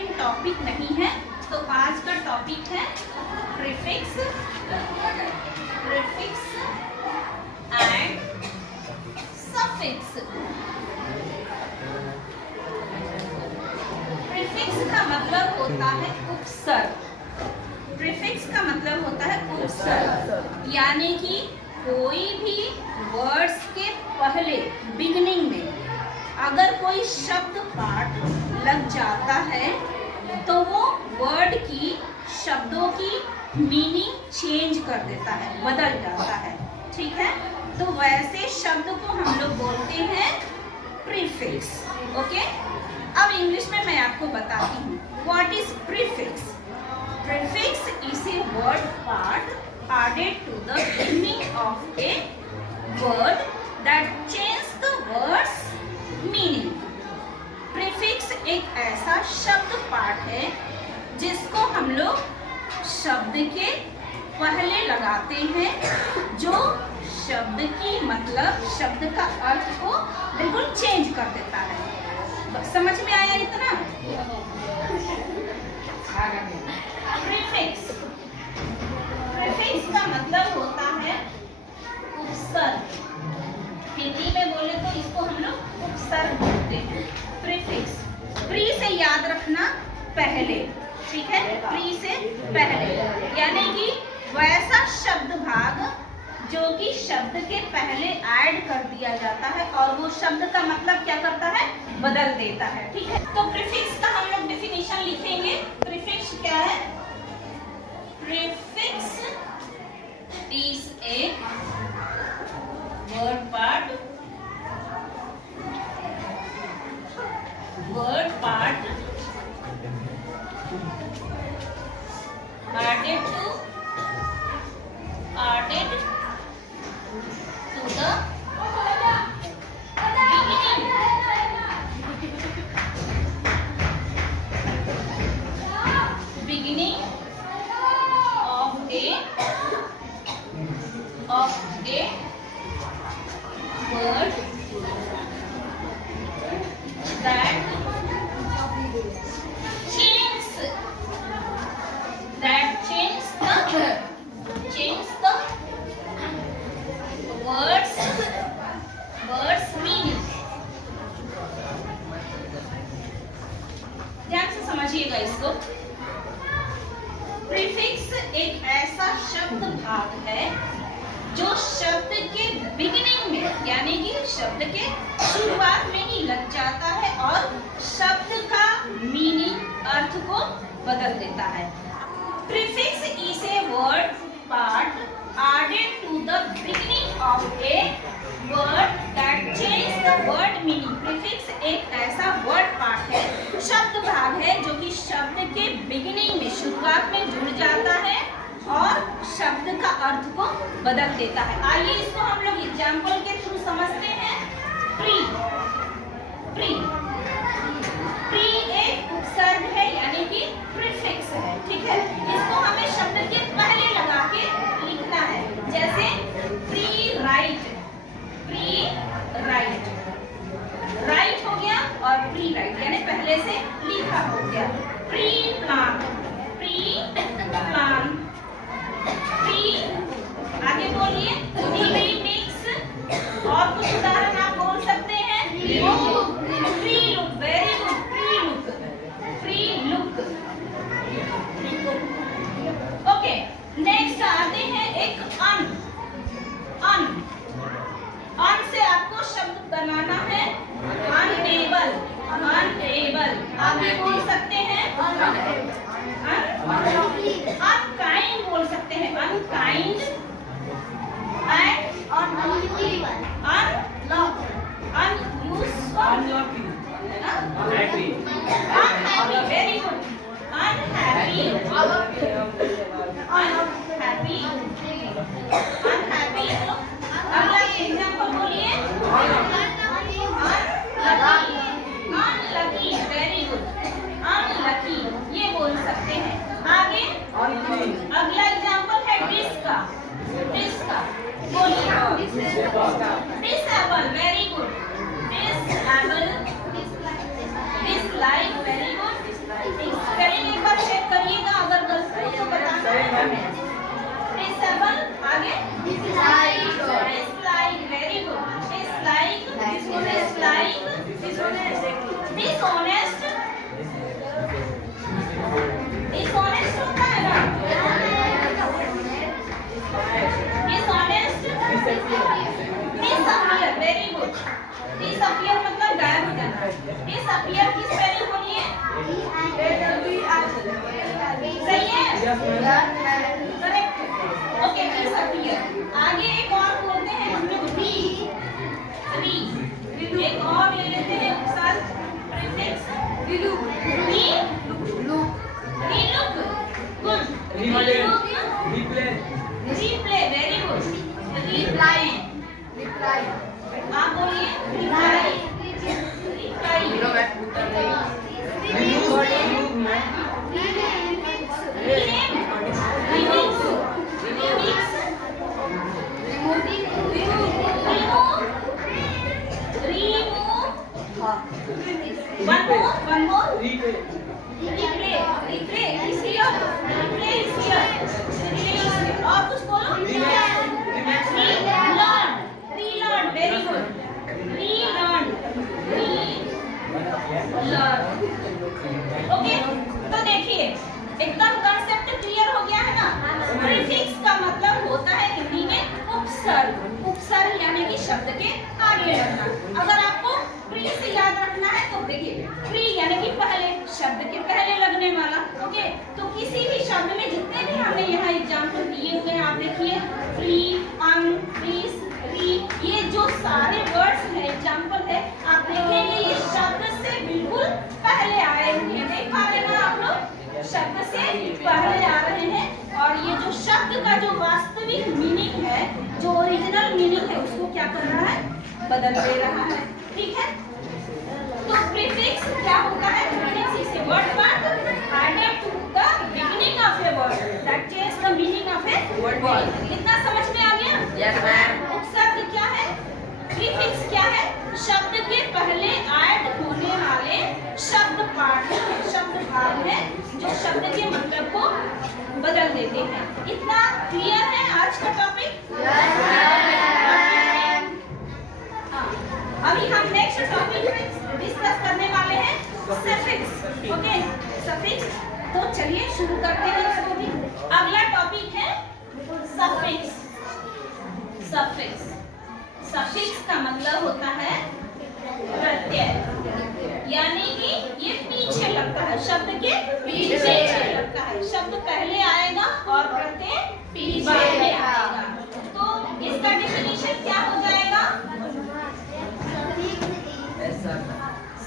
Important topic नहीं है, तो आज का टॉपिक है प्रीफिक्स एंड सफिक्स। प्रीफिक्स का मतलब होता है उपसर्ग। प्रीफिक्स का मतलब होता है उपसर्ग, यानी कि कोई भी वर्ड्स के पहले बिगिनिंग में अगर कोई शब्द पाठ लग जाता है तो वो वर्ड की शब्दों की मीनिंग चेंज कर देता है, बदल जाता है। ठीक है, तो वैसे शब्द को हम लोग बोलते हैं प्रीफिक्स। ओके, अब इंग्लिश में मैं आपको बताती हूँ what is prefix. Prefix is a word part added to the beginning of a word that changes the word's meaning. Prefix एक ऐसा शब्द पाठ है जिसको हम लोग शब्द के पहले लगाते हैं, जो शब्द की मतलब शब्द का अर्थ को बिल्कुल चेंज कर देता है। समझ में आया इतना? प्रीफिक्स का मतलब होता है उपसर्ग। हिंदी में बोले तो इसको हम लोग उपसर्ग बोलते हैं। प्रीफिक्स, प्री से याद रखना पहले, ठीक है, प्री से पहले, यानी कि वैसा शब्द भाग जो कि शब्द के पहले ऐड कर दिया जाता है और वो शब्द का मतलब क्या करता है, बदल देता है। ठीक है, तो प्रीफिक्स का हम लोग डेफिनेशन लिखेंगे। प्रीफिक्स क्या है? Prefix is a word part added to the beginning of a word that changes the words meaning। ध्यान से समझिएगा इसको। प्रीफिक्स एक ऐसा शब्द भाग है जो शब्द के बिगिनिंग में, यानी कि शब्द के शुरुआत में ही लग जाता है और शब्द का मीनिंग, अर्थ को बदल देता है। Prefix is a word part added to the beginning of a word that changes the word meaning। Prefix एक ऐसा वर्ड पार्ट है, शब्द भाग है जो कि शब्द के बिगिनिंग में, शुरुआत में जुड़ जाता है और शब्द का अर्थ को बदल देता है। आइए इसको हम लोग एग्जाम्पल के थ्रू समझते हैं। प्री एक उपसर्ग है, यानी कि प्रीफिक्स है। ठीक है, इसको हमें शब्द के पहले लगा के लिखना है। जैसे प्री राइट राइट हो गया और प्री राइट यानी पहले से लिखा हो गया। प्री प्लान आगे बोलिए। प्री मिक्स, और कुछ उदाहरण आप बोल सकते हैं। Pre look, very good, pre look. Okay, next आते हैं एक अन से आपको शब्द बनाना है अनएबल। आगे बोल सकते हैं अनकाइंड, बोल सकते हैं unkind and unuseful, unhappy, very good, unhappy, अगला एग्जांपल बोलिए। अनलकी, वेरी गुड, अनलकी, ये बोल सकते हैं। आगे अगला एग्जांपल है डिस्का, बोलिए। Disable, very good, disable, dislike, very good, disappear. आगे एक और बोलते हैं हम लोग री, एक और ले लेते हैं साथ prefix relook, good, replay, very good, reply, आप बोलिए reply, one more. Replay is here. और कुछ बोलो. Relearn, very good. Relearn. Okay, तो देखिए एकदम कंसेप्ट क्लियर हो गया है ना। प्रीफिक्स का मतलब होता है हिंदी में उपसर्ग, उपसर्ग यानी कि शब्द के आगे लगना। अगर आपको प्री से याद रखना है तो देखिए प्री यानी कि पहले, शब्द के पहले लगने वाला। ओके, तो किसी भी शब्द में जितने भी हमने यहाँ एग्जाम्पल दिए हुए हैं, आप देखिए फ्री, प्लीज, री, ये जो सारे वर्ड्स हैं एग्जाम्पल है, आप देखेंगे ये शब्द से बिल्कुल पहले आए हुए हैं। देख पा रहे हैं ना आप लोग, शब्द से पहले आ रहे हैं। और ये जो शब्द का जो वास्तविक मीनिंग है, जो ओरिजिनल मीनिंग है, उसको क्या कर रहा है, बदल दे रहा है। ठीक है, तो प्रीफिक्स क्या होता है? Prefix is a word part added to the beginning of a word that changes the meaning of a word. इतना समझ में आ गया? Yes ma'am. उपसर्ग क्या है? प्रीफिक्स क्या है? शब्द के पहले ऐड होने वाले शब्द पार्ट है, शब्द भाग है, जो शब्द के मतलब को बदल देते हैं। इतना क्लियर है आज का टॉपिक? Yes ma'am. अभी हम नेक्स्ट टॉपिक डिस्कस करने वाले हैं सफिक्स। ओके, सफिक्स, तो चलिए शुरू करते हैं इसको भी। अगला टॉपिक है सफिक्स। सफिक्स, सफिक्स का मतलब होता है प्रत्यय, यानी कि ये पीछे लगता है, शब्द के पीछे लगता है। शब्द पहले आएगा और प्रत्यय पीछे आएगा। तो इसका डेफिनेशन क्या हो जाएगा?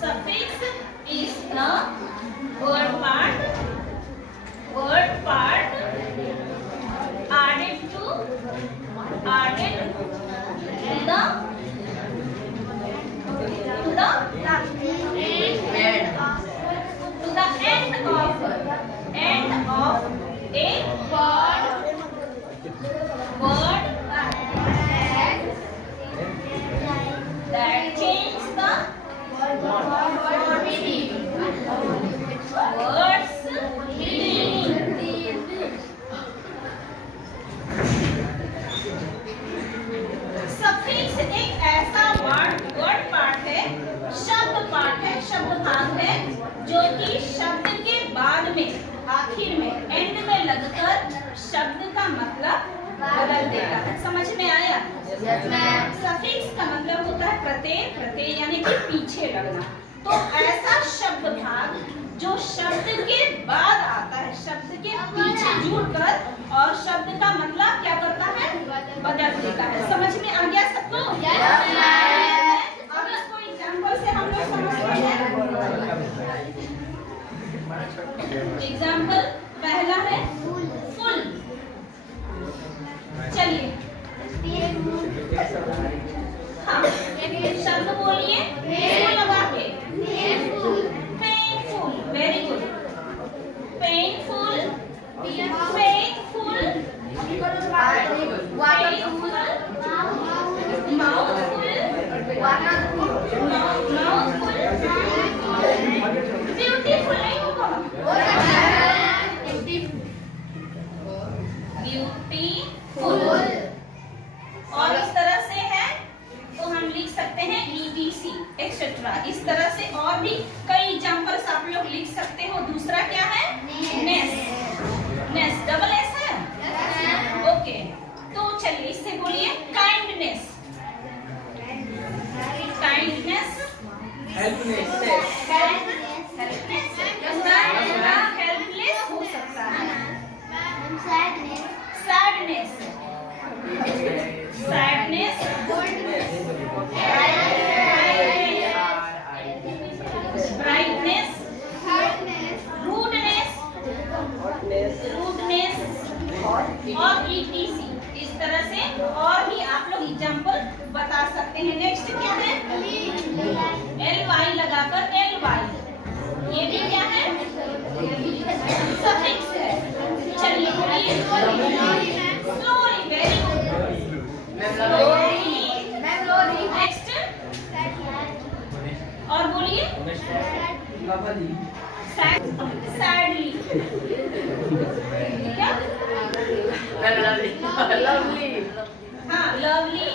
Suffix is the word part added to the end of a word that changes the words meaning। Suffix एक ऐसा वर्ड पार्ट है, शब्द पार्ट है, शब्द भाग है, जो कि शब्द के बाद में, आखिर में, एंड में लगकर शब्द का मतलब बदल देता है। समझ में आया? Yes, ma'am. सफिक्स का मतलब होता है प्रत्यय यानी कि पीछे लगना। तो ऐसा शब्द भाग जो शब्द के बाद आता है, शब्द के पीछे जुड़कर और शब्द का मतलब क्या करता है, बदल देता है। समझ में आ गया सबको? Yes, ma'am. अब इसको एग्जाम्पल से हम लोग समझते हैं। एग्जाम्पल पहला है फुल। चलिए हाँ, शब्द बोलिए लगा के। Painful, very good. पेनफुल, फेकफुल, ब्यूटीफुल नहीं होगा, ब्यूटीफुल। और इस तरह से है तो हम लिख सकते हैं ETC एक्सेट्रा। इस तरह से और भी कई एग्जांपल्स आप लोग लिख सकते हो। दूसरा क्या है? नेस। नेस डबल एस है? ओके, तो चलिए इससे बोलिए काइंडनेस। काइंडनेस, हेल्पलेस, हेल्पलेस हो सकता है। सैडनेस, और भी आप लोग एग्जाम्पल बता सकते हैं। नेक्स्ट क्या है? ly लगाकर ly, ये भी क्या है? सफिक्स है। चलिए बोलिए slowly, very good, slowly. Next और बोलिए सैडली, क्या? हाँ, lovely,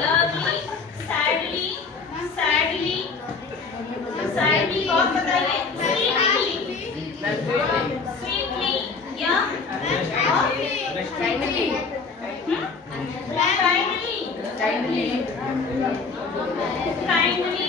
lovely, sadly, sadly, sadly, और बताइए स्वीटली, स्वीटली या काइंडली, काइंडली, काइंडली,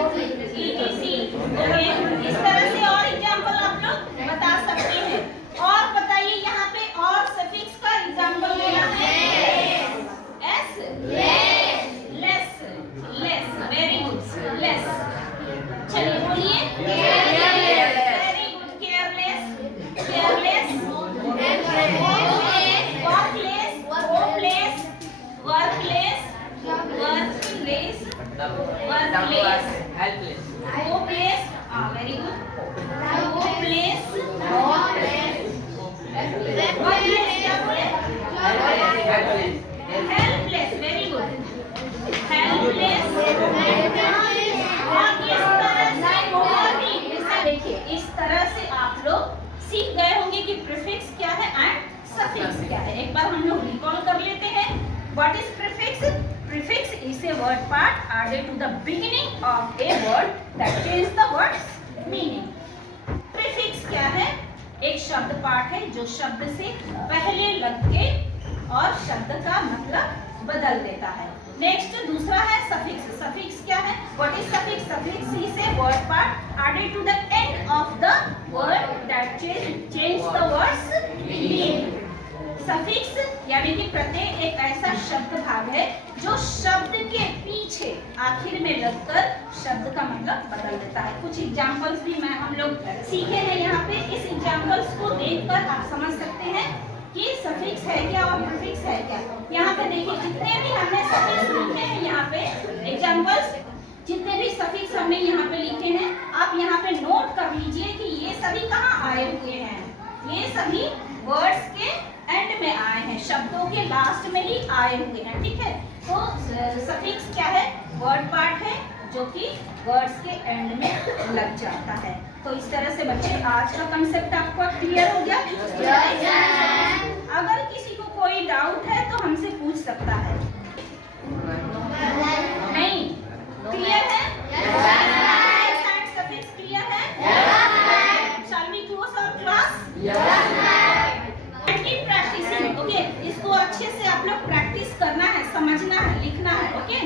ओके। इस तरह से और एग्जाम्पल आप लोग बता सकते हैं। और बताइए यहाँ पे और सफिक्स का एग्जाम्पल लेना है। एस, less, less, very good, less. चलिए बोलिए very good, careless, careless, workless, hopeless, workless, workless, workless, hopeless, very good, hopeless, workless, क्या बोले? Helpless, very good, helpless. और इस तरह से और भी देखिए, इस तरह से आप लोग सीख गए होंगे कि प्रीफिक्स क्या है एंड सफिक्स क्या है। एक बार हम लोग रिकॉल कर लेते हैं। What is prefix? Prefix is a word part added to the beginning of a word that changes the word's meaning. Prefix क्या है? एक शब्द पाठ है जो शब्द से पहले लग के और शब्द का मतलब बदल देता है। नेक्स्ट दूसरा है सफिक्स। सफिक्स क्या है? What is suffix? Suffix is a word part added to the end of the word that changes the word's meaning. Suffix यानी कि प्रत्यय एक ऐसा शब्द भाग है जो शब्द के पीछे आखिर में लगकर शब्द का मतलब बदल देता है। कुछ एग्जांपल्स भी हम लोग सीखे हैं यहाँ पे। इस एग्जांपल्स को देखकर आप समझ सकते हैं कि सफिक्स है क्या और प्रीफिक्स है क्या। यहाँ पे देखिए जितने भी हमने सफिक्स लिखे हैं, यहाँ पे एग्जांपल्स जितने भी सफिक्स हमने यहाँ पे लिखे हैं, आप यहाँ पे नोट कर लीजिए कि ये सभी कहाँ आए हुए हैं। ये सभी वर्ड्स के एंड में आए हैं, शब्दों के लास्ट में ही आए हुए हैं, ठीक है। तो सफिक्स क्या है? वर्ड पार्ट है जो कि वर्ड्स के एंड में लग जाता है। तो इस तरह से बच्चे आज का कंसेप्ट आपको क्लियर हो गया? अगर किसी को कोई डाउट है तो हमसे पूछ सकता है। नहीं क्लियर है? सफिक्स क्लियर है? Shall we close our class? Okay, इसको अच्छे से आप लोग प्रैक्टिस करना है, समझना है, लिखना है, ओके।